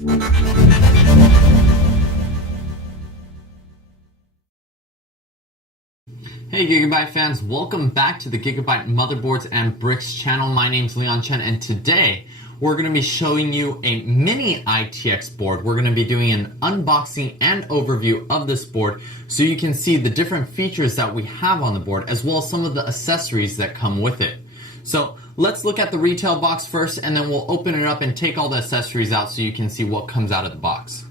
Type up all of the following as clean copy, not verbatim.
Hey Gigabyte fans, welcome back to the Gigabyte Motherboards and Bricks channel. My name's Leon Chen, and today we're going to be showing you a mini ITX board. We're going to be doing an unboxing and overview of this board so you can see the different features that we have on the board, as well as some of the accessories that come with it. So let's look at the retail box first, and then we'll open it up and take all the accessories out so you can see what comes out of the box.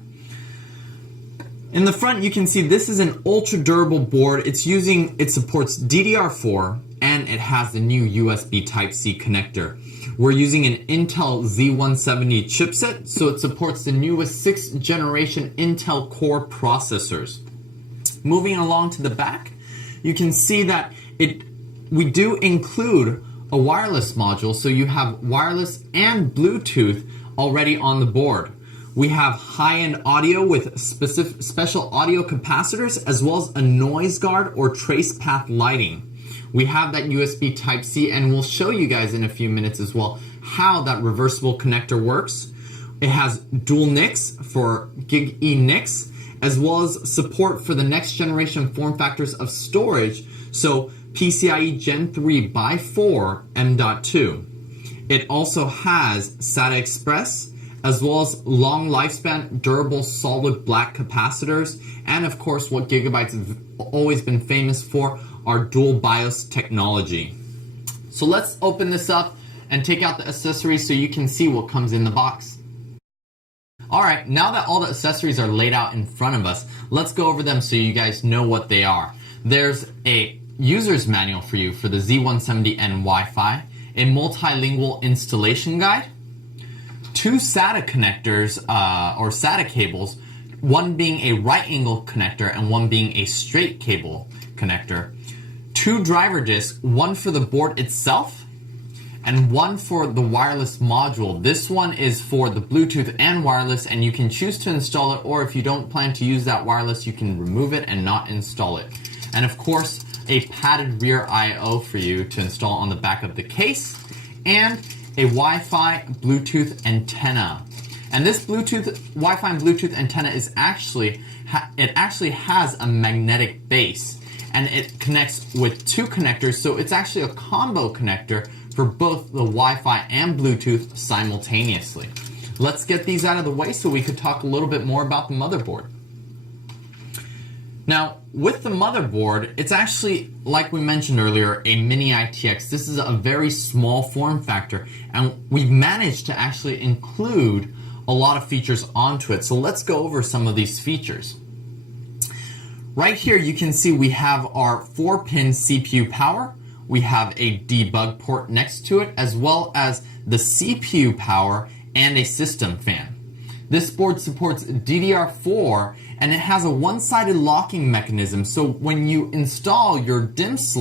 In the front, you can see this is an ultra durable board. It supports DDR4, and it has the new USB Type-C connector. We're using an Intel Z170 chipset, so it supports the newest 6th generation Intel Core processors. Moving along to the back, you can see that we do include a wireless module, so you have wireless and Bluetooth already on the board. We have high-end audio with special audio capacitors, as well as a noise guard or trace path lighting. We have that USB Type-C, and we'll show you guys in a few minutes as well how that reversible connector works. It has dual NICs for GIG-E NICs, as well as support for the next generation form factors of storage, so PCIe Gen 3 by 4 M.2. It also has SATA Express, as well as long lifespan, durable solid black capacitors, and of course what Gigabyte's always been famous for, our dual BIOS technology. So let's open this up and take out the accessories so you can see what comes in the box. Alright, now that all the accessories are laid out in front of us, let's go over them so you guys know what they are. There's a user's manual for you for the Z170N Wi-Fi, a multilingual installation guide, 2 SATA connectors or SATA cables, one being a right angle connector and one being a straight cable connector, 2 driver discs, one for the board itself and one for the wireless module. This one is for the Bluetooth and wireless, and you can choose to install it, or if you don't plan to use that wireless, you can remove it and not install it. And of course, a padded rear I/O for you to install on the back of the case, and a Wi-Fi Bluetooth antenna. And this Wi-Fi and Bluetooth antenna is actually has a magnetic base, and it connects with 2 connectors, so it's actually a combo connector for both the Wi-Fi and Bluetooth simultaneously. Let's get these out of the way so we could talk a little bit more about the motherboard. Now, with the motherboard, it's actually, like we mentioned earlier, a mini ITX. This is a very small form factor, and we've managed to actually include a lot of features onto it. So let's go over some of these features. Right here, you can see we have our 4-pin CPU power. We have a debug port next to it, as well as the CPU power and a system fan. This board supports DDR4, and it has a one-sided locking mechanism, so when you install your DIMMs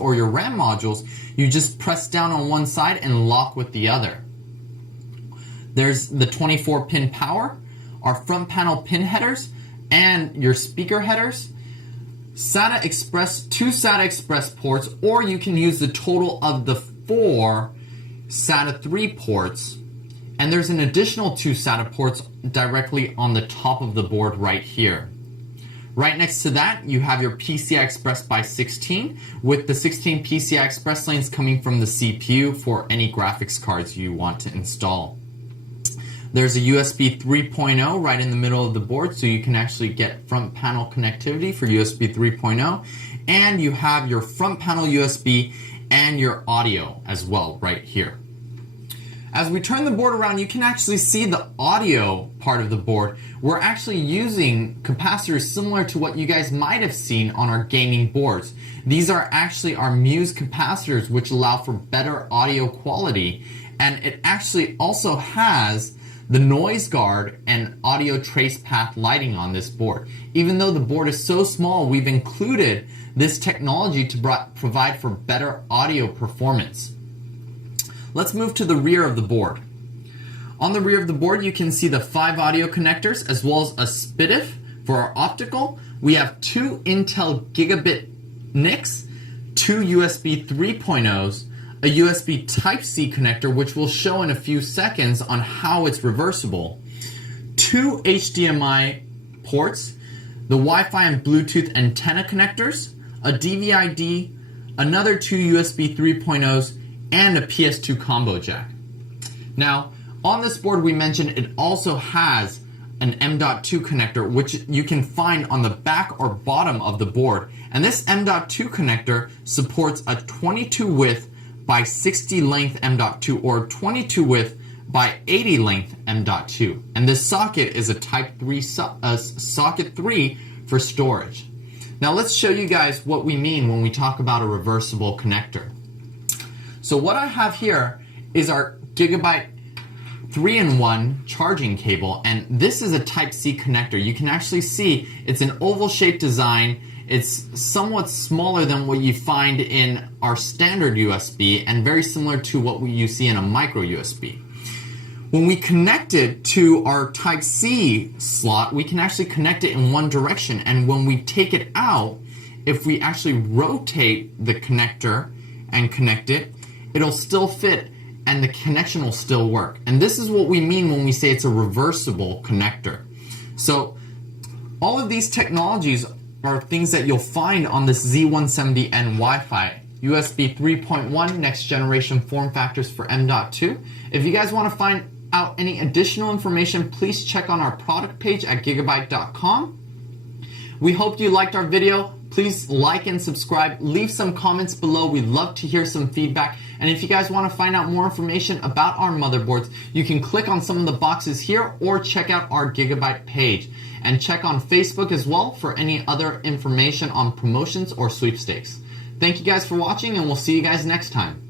or your RAM modules, you just press down on one side and lock with the other. There's the 24-pin power, our front panel pin headers, and your speaker headers, SATA Express, 2 SATA Express ports, or you can use the total of the 4 SATA 3 ports. And there's an additional 2 SATA ports directly on the top of the board right here. Right next to that, you have your PCI Express by 16 with the 16 PCI Express lanes coming from the CPU for any graphics cards you want to install. There's a USB 3.0 right in the middle of the board, so you can actually get front panel connectivity for USB 3.0. And you have your front panel USB and your audio as well right here. As we turn the board around, you can actually see the audio part of the board. We're actually using capacitors similar to what you guys might have seen on our gaming boards. These are actually our Muse capacitors, which allow for better audio quality. And it actually also has the noise guard and audio trace path lighting on this board. Even though the board is so small, we've included this technology to provide for better audio performance. Let's move to the rear of the board. On the rear of the board, you can see the 5 audio connectors as well as a SPDIF for our optical. We have 2 Intel Gigabit NICs, 2 USB 3.0s, a USB Type-C connector, which we'll show in a few seconds on how it's reversible, 2 HDMI ports, the Wi-Fi and Bluetooth antenna connectors, a DVI-D, another 2 USB 3.0s, and a PS2 combo jack. Now, on this board we mentioned it also has an M.2 connector, which you can find on the back or bottom of the board. And this M.2 connector supports a 22 width by 60 length M.2 or 22 width by 80 length M.2. And this socket is a Type 3 socket 3 for storage. Now let's show you guys what we mean when we talk about a reversible connector. So what I have here is our Gigabyte 3-in-1 charging cable, and this is a Type-C connector. You can actually see it's an oval-shaped design. It's somewhat smaller than what you find in our standard USB and very similar to what you see in a micro USB. When we connect it to our Type-C slot, we can actually connect it in one direction, and when we take it out, if we actually rotate the connector and connect it, it'll still fit and the connection will still work. And this is what we mean when we say it's a reversible connector. So all of these technologies are things that you'll find on this Z170N Wi-Fi. USB 3.1 next generation form factors for M.2. If you guys want to find out any additional information, please check on our product page at gigabyte.com. We hope you liked our video. Please like and subscribe. Leave some comments below. We'd love to hear some feedback. And if you guys want to find out more information about our motherboards, you can click on some of the boxes here or check out our Gigabyte page. And check on Facebook as well for any other information on promotions or sweepstakes. Thank you guys for watching, and we'll see you guys next time.